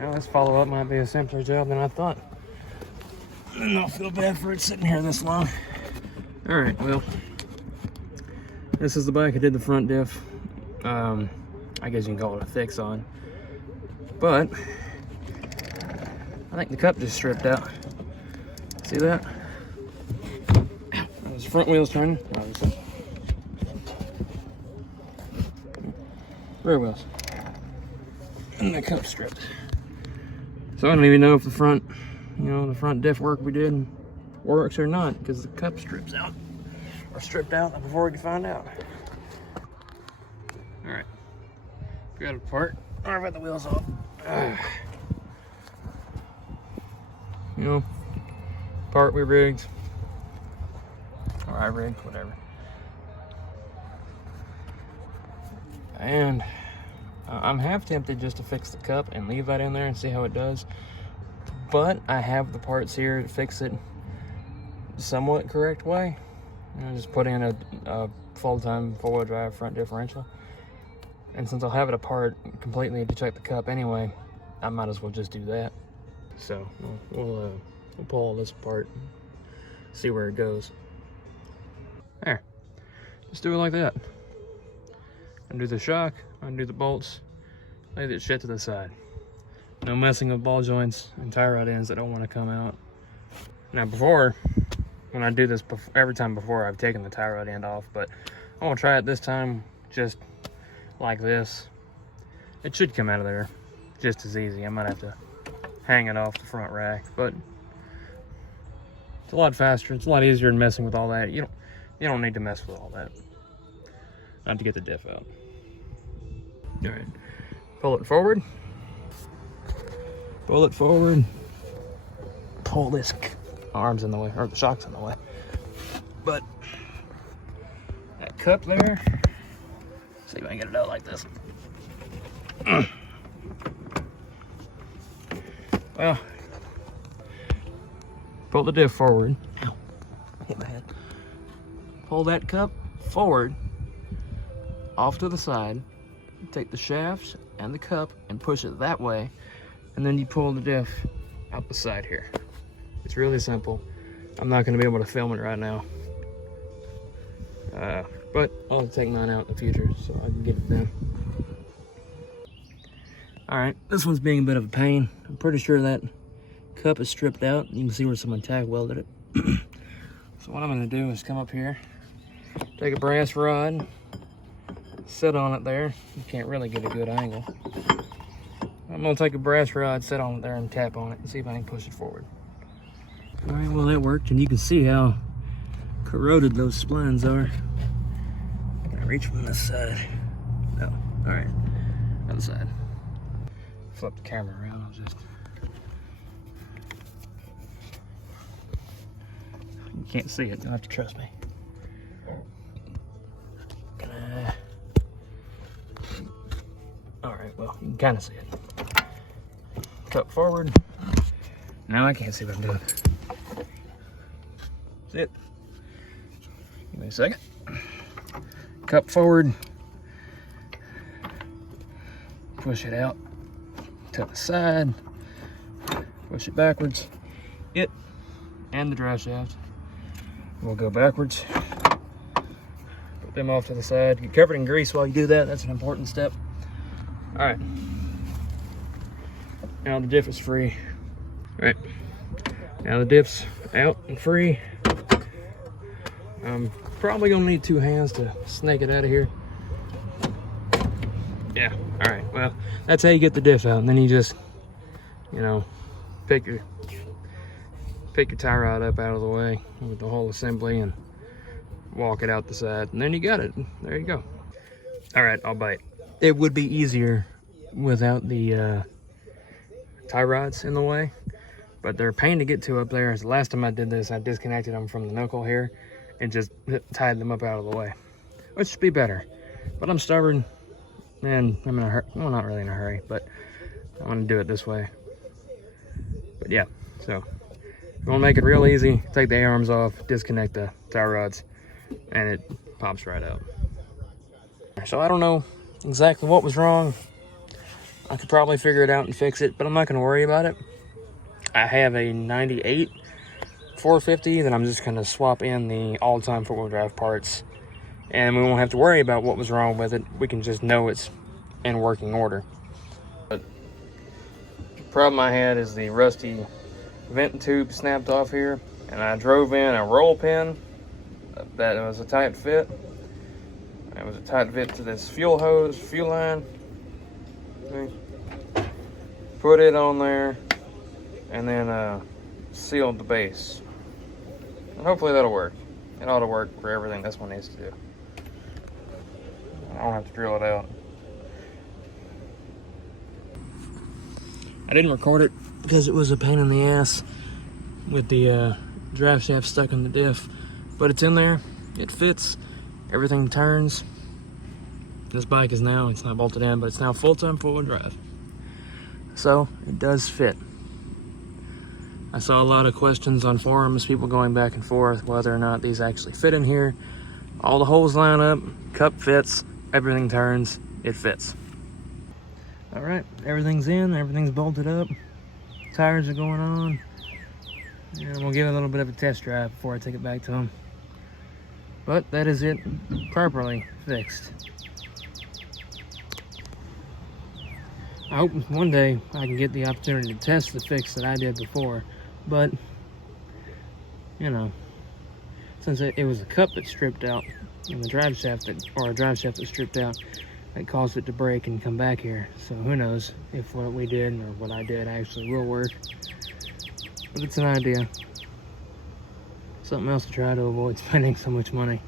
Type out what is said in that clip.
Now this follow-up might be a simpler job than I thought. I don't feel bad for it sitting here this long. Alright, well, this is the bike I did the front diff. I guess you can call it a fix on. But I think the cup just stripped out. See that? Those front wheels turning, obviously. Rear wheels. And the cup stripped. So I don't even know if the front, the front diff work we did works or not, because the cup strips out. Or stripped out before we could find out. Alright. Got it apart. I've got the wheels off. Part we rigged. Or I rigged, whatever. And I'm half tempted just to fix the cup and leave that in there and see how it does. But I have the parts here to fix it somewhat correct way. Just put in a full-time four-wheel drive front differential. And since I'll have it apart completely to check the cup anyway, I might as well just do that. So we'll pull all this apart, see where it goes. There, just do it like that. Undo the shock, undo the bolts, lay that shit to the side. No messing with ball joints and tie rod ends that don't want to come out. Now when I do this, every time before I've taken the tie rod end off, but I want to try it this time just like this. It should come out of there just as easy. I might have to hang it off the front rack, but it's a lot faster. It's a lot easier than messing with all that. You don't need to mess with all that. Not to get the diff out. All right, pull it forward. Pull it forward. Pull this arm's in the way, or the shock's in the way. But that cup there, see if I can get it out like this. Well, pull the diff forward. Ow, hit my head. Pull that cup forward, off to the side. Take the shafts and the cup and push it that way, and then you pull the diff out the side here. It's really simple. I'm not going to be able to film it right now, but I'll take mine out in the future so I can get it done. Alright, this one's being a bit of a pain. I'm pretty sure that cup is stripped out. You can see where someone tack welded it. So what I'm going to do is come up here, take a brass rod, sit on it there. You can't really get a good angle. I'm going to take a brass rod, sit on it there, and tap on it and see if I can push it forward. Alright, well that worked, and you can see how corroded those splines are. I reach from this side. No, alright, other side. Flip the camera around, I'll just... You can't see it, you'll have to trust me. Alright, well, you can kind of see it. Cup forward. Now I can't see what I'm doing. See it? Give me a second. Cup forward. Push it out to the side. Push it backwards. It and the drive shaft will go backwards. Put them off to the side. Get covered in grease while you do that. That's an important step. All right. Now the diff is free. All right. Now the diff's out and free. I'm probably gonna need two hands to snake it out of here. Yeah, all right, well, that's how you get the diff out. And then you just, pick your tie rod up out of the way with the whole assembly and walk it out the side. And then you got it, there you go. All right, I'll bite. It would be easier without the tie rods in the way, but they're a pain to get to up there. The last time I did this, I disconnected them from the knuckle here and just tied them up out of the way, which should be better. But I'm stubborn and I'm in a hurry. Well, not really in a hurry, but I want to do it this way. But yeah, so if you want to make it real easy, take the A-arms off, disconnect the tie rods, and it pops right out. So I don't know exactly what was wrong. I could probably figure it out and fix it, but I'm not going to worry about it. I have a 98 450 that I'm just going to swap in the all-time four-wheel drive parts, and we won't have to worry about what was wrong with it. We can just know it's in working order. But the problem I had is the rusty vent tube snapped off here, and I drove in a roll pin that was a tight fit. It was a tight fit to this fuel line. Okay. Put it on there, and then sealed the base. And hopefully that'll work. It ought to work for everything this one needs to do. I don't have to drill it out. I didn't record it because it was a pain in the ass with the drive shaft stuck in the diff, but it's in there. It fits. Everything turns. This bike is now, it's not bolted in, but it's now full-time four-wheel drive. So it does fit. I saw a lot of questions on forums, people going back and forth whether or not these actually fit in here. All the holes line up, cup fits, everything turns, it fits. All right, everything's in, everything's bolted up, tires are going on, and we'll give it a little bit of a test drive before I take it back to them. But that is it, properly fixed. I hope one day I can get the opportunity to test the fix that I did before, but, you know, since it was a cup that stripped out, and the drive shaft that stripped out, that caused it to break and come back here. So who knows if what we did or what I did actually will work. But it's an idea. Something else to try to avoid spending so much money.